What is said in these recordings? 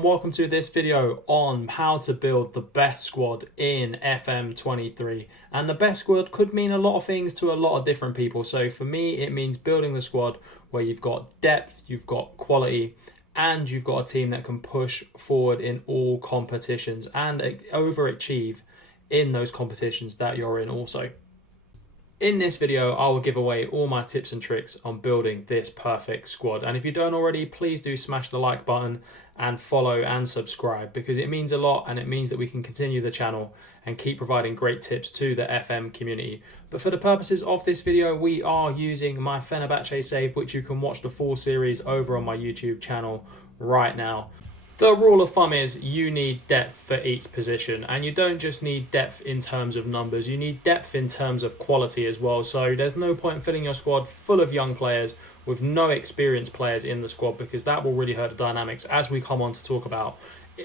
and welcome to this video on how to build the best squad in FM23. And the best squad could mean a lot of things to a lot of different people. So for me, it means building the squad where you've got depth, you've got quality, and you've got a team that can push forward in all competitions and overachieve in those competitions that you're in also. In this video, I will give away all my tips and tricks on building this perfect squad. And if you don't already, please do smash the like button and follow and subscribe, because it means a lot and it means that we can continue the channel and keep providing great tips to the FM community. But for the purposes of this video, we are using my Fenerbahce save, which you can watch the full series over on my YouTube channel right now. The rule of thumb is you need depth for each position, and you don't just need depth in terms of numbers, you need depth in terms of quality as well. So there's no point in filling your squad full of young players with no experienced players in the squad, because that will really hurt the dynamics, as we come on to talk about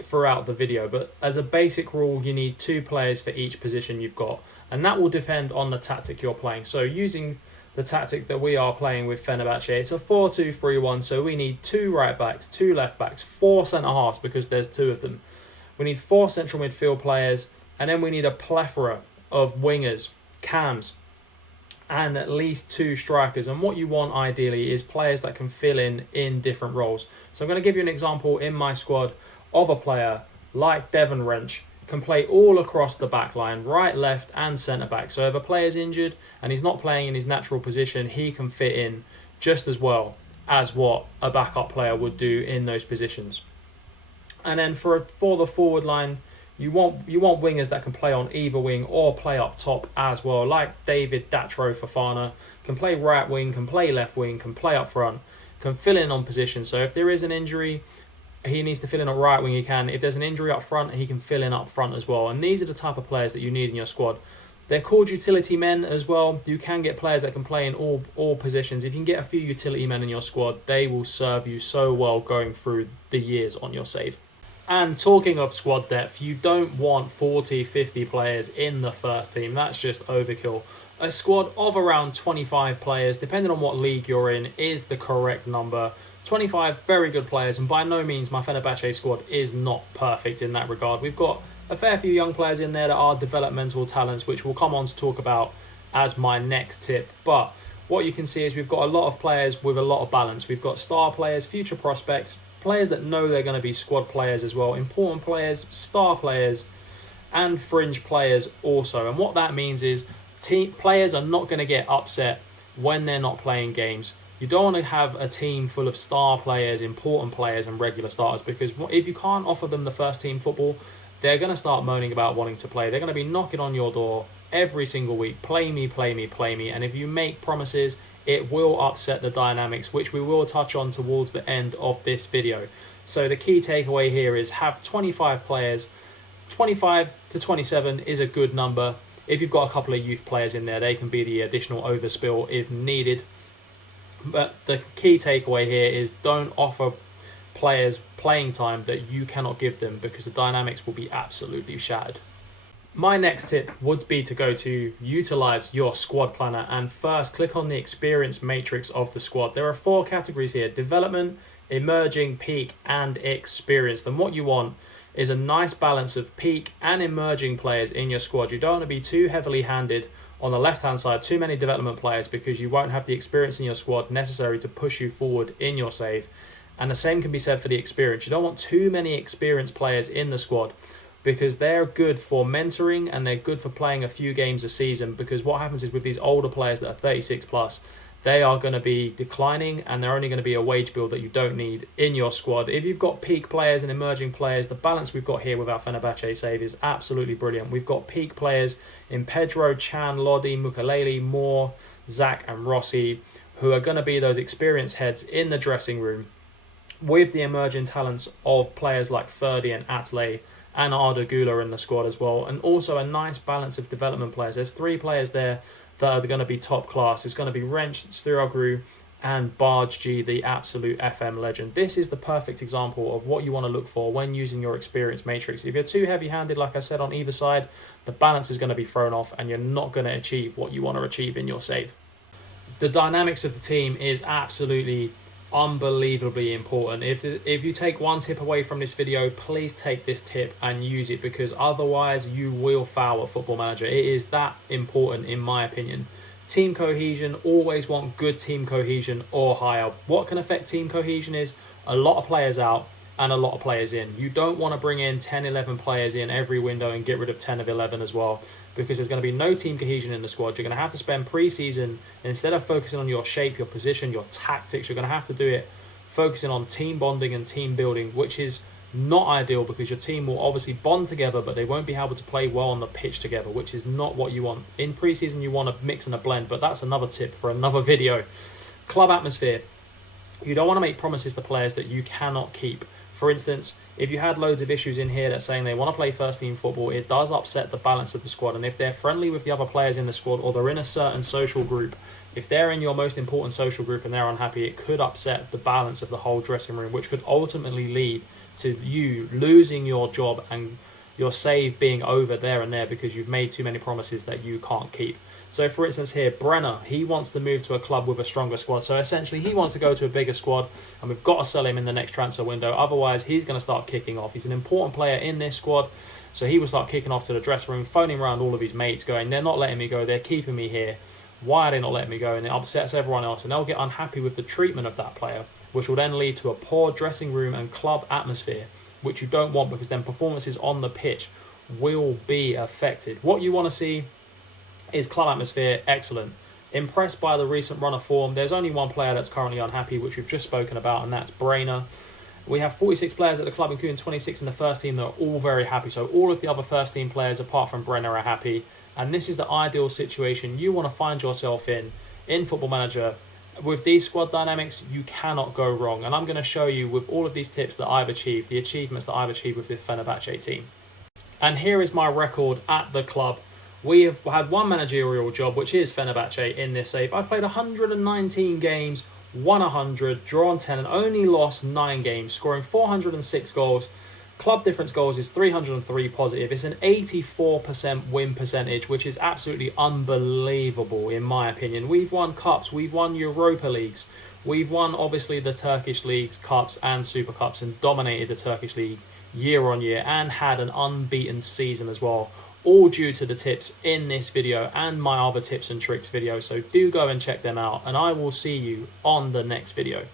throughout the video. But as a basic rule, you need 2 players for each position you've got, and that will depend on the tactic you're playing. So using the tactic that we are playing with Fenerbahce, it's a 4-2-3-1, so we need 2 right backs, 2 left backs, 4 centre halves because there's 2 of them. We need 4 central midfield players, and then we need a plethora of wingers, cams, and at least 2 strikers. And what you want ideally is players that can fill in different roles. So I'm going to give you an example in my squad of a player like Devon Wrench. Can play all across the back line, right, left and centre back. So if a player's injured and he's not playing in his natural position, he can fit in just as well as what a backup player would do in those positions. And then for the forward line, you want wingers that can play on either wing or play up top as well, like David Datro Fofana. Can play right wing, can play left wing, can play up front, can fill in on position. So if there is an injury, he needs to fill in at right wing, he can. If there's an injury up front, he can fill in up front as well. And these are the type of players that you need in your squad. They're called utility men as well. You can get players that can play in all positions. If you can get a few utility men in your squad, they will serve you so well going through the years on your save. And talking of squad depth, you don't want 40, 50 players in the first team. That's just overkill. A squad of around 25 players, depending on what league you're in, is the correct number. 25 very good players, and by no means my Fenerbahce squad is not perfect in that regard. We've got a fair few young players in there that are developmental talents, which we'll come on to talk about as my next tip. But what you can see is we've got a lot of players with a lot of balance. We've got star players, future prospects, players that know they're going to be squad players as well, important players, star players, and fringe players also. And what that means is players are not going to get upset when they're not playing games. You don't want to have a team full of star players, important players and regular starters, because if you can't offer them the first team football, they're going to start moaning about wanting to play. They're going to be knocking on your door every single week. Play me, play me, play me. And if you make promises, it will upset the dynamics, which we will touch on towards the end of this video. So the key takeaway here is have 25 players. 25 to 27 is a good number. If you've got a couple of youth players in there, they can be the additional overspill if needed. But the key takeaway here is don't offer players playing time that you cannot give them, because the dynamics will be absolutely shattered. My next tip would be to go to utilize your squad planner, and first click on the experience matrix of the squad. There are 4 categories here: development, emerging, peak and experienced. And what you want is a nice balance of peak and emerging players in your squad. You don't want to be too heavily handed on the left-hand side, too many development players, because you won't have the experience in your squad necessary to push you forward in your save. And the same can be said for the experience. You don't want too many experienced players in the squad, because they're good for mentoring and they're good for playing a few games a season. Because what happens is with these older players that are 36 plus, they are going to be declining and they're only going to be a wage bill that you don't need in your squad. If you've got peak players and emerging players, the balance we've got here with our Fenerbahce save is absolutely brilliant. We've got peak players in Pedro, Chan, Lodi, Mukalele, Moore, Zach and Rossi, who are going to be those experienced heads in the dressing room, with the emerging talents of players like Ferdi and Atley and Arda Güler in the squad as well. And also a nice balance of development players. There's 3 players there that are going to be top class. It's going to be Wrench, Sturoglu and Barge G, the absolute FM legend. This is the perfect example of what you want to look for when using your experience matrix. If you're too heavy-handed, like I said, on either side, the balance is going to be thrown off and you're not going to achieve what you want to achieve in your save. The dynamics of the team is absolutely unbelievably important. If you take one tip away from this video, please take this tip and use it, because otherwise you will foul at Football Manager. It is that important in my opinion. Team cohesion, always want good team cohesion or higher. What can affect team cohesion is a lot of players out and a lot of players in. You don't want to bring in 10, 11 players in every window and get rid of 10 of 11 as well, because there's going to be no team cohesion in the squad. You're going to have to spend pre-season, instead of focusing on your shape, your position, your tactics, you're going to have to do it focusing on team bonding and team building, which is not ideal, because your team will obviously bond together, but they won't be able to play well on the pitch together, which is not what you want. In pre-season, you want to mix and a blend, but that's another tip for another video. Club atmosphere. You don't want to make promises to players that you cannot keep. For instance, if you had loads of issues in here that's saying they want to play first team football, it does upset the balance of the squad. And if they're friendly with the other players in the squad, or they're in a certain social group, if they're in your most important social group and they're unhappy, it could upset the balance of the whole dressing room, which could ultimately lead to you losing your job and your save being over there and there, because you've made too many promises that you can't keep. So for instance here, Brenner, he wants to move to a club with a stronger squad. So essentially he wants to go to a bigger squad, and we've got to sell him in the next transfer window. Otherwise, he's going to start kicking off. He's an important player in this squad. So he will start kicking off to the dressing room, phoning around all of his mates going, they're not letting me go, they're keeping me here. Why are they not letting me go? And it upsets everyone else, and they'll get unhappy with the treatment of that player, which will then lead to a poor dressing room and club atmosphere, which you don't want, because then performances on the pitch will be affected. What you want to see is club atmosphere excellent. Impressed by the recent run of form. There's only one player that's currently unhappy, which we've just spoken about, and that's Brainer. We have 46 players at the club, including 26 in the first team, that are all very happy. So all of the other first team players, apart from Brenner, are happy. And this is the ideal situation you want to find yourself in Football Manager. With these squad dynamics, you cannot go wrong. And I'm going to show you with all of these tips that I've achieved, the achievements that I've achieved with this Fenerbahce team. And here is my record at the club. We have had one managerial job, which is Fenerbahce, in this save. I've played 119 games, won 100, drawn 10, and only lost 9 games, scoring 406 goals. Club difference goals is 303 positive. It's an 84% win percentage, which is absolutely unbelievable in my opinion. We've won cups, we've won Europa Leagues, we've won obviously the Turkish leagues, cups and Super Cups, and dominated the Turkish league year on year, and had an unbeaten season as well. All due to the tips in this video and my other tips and tricks video. So do go and check them out, and I will see you on the next video.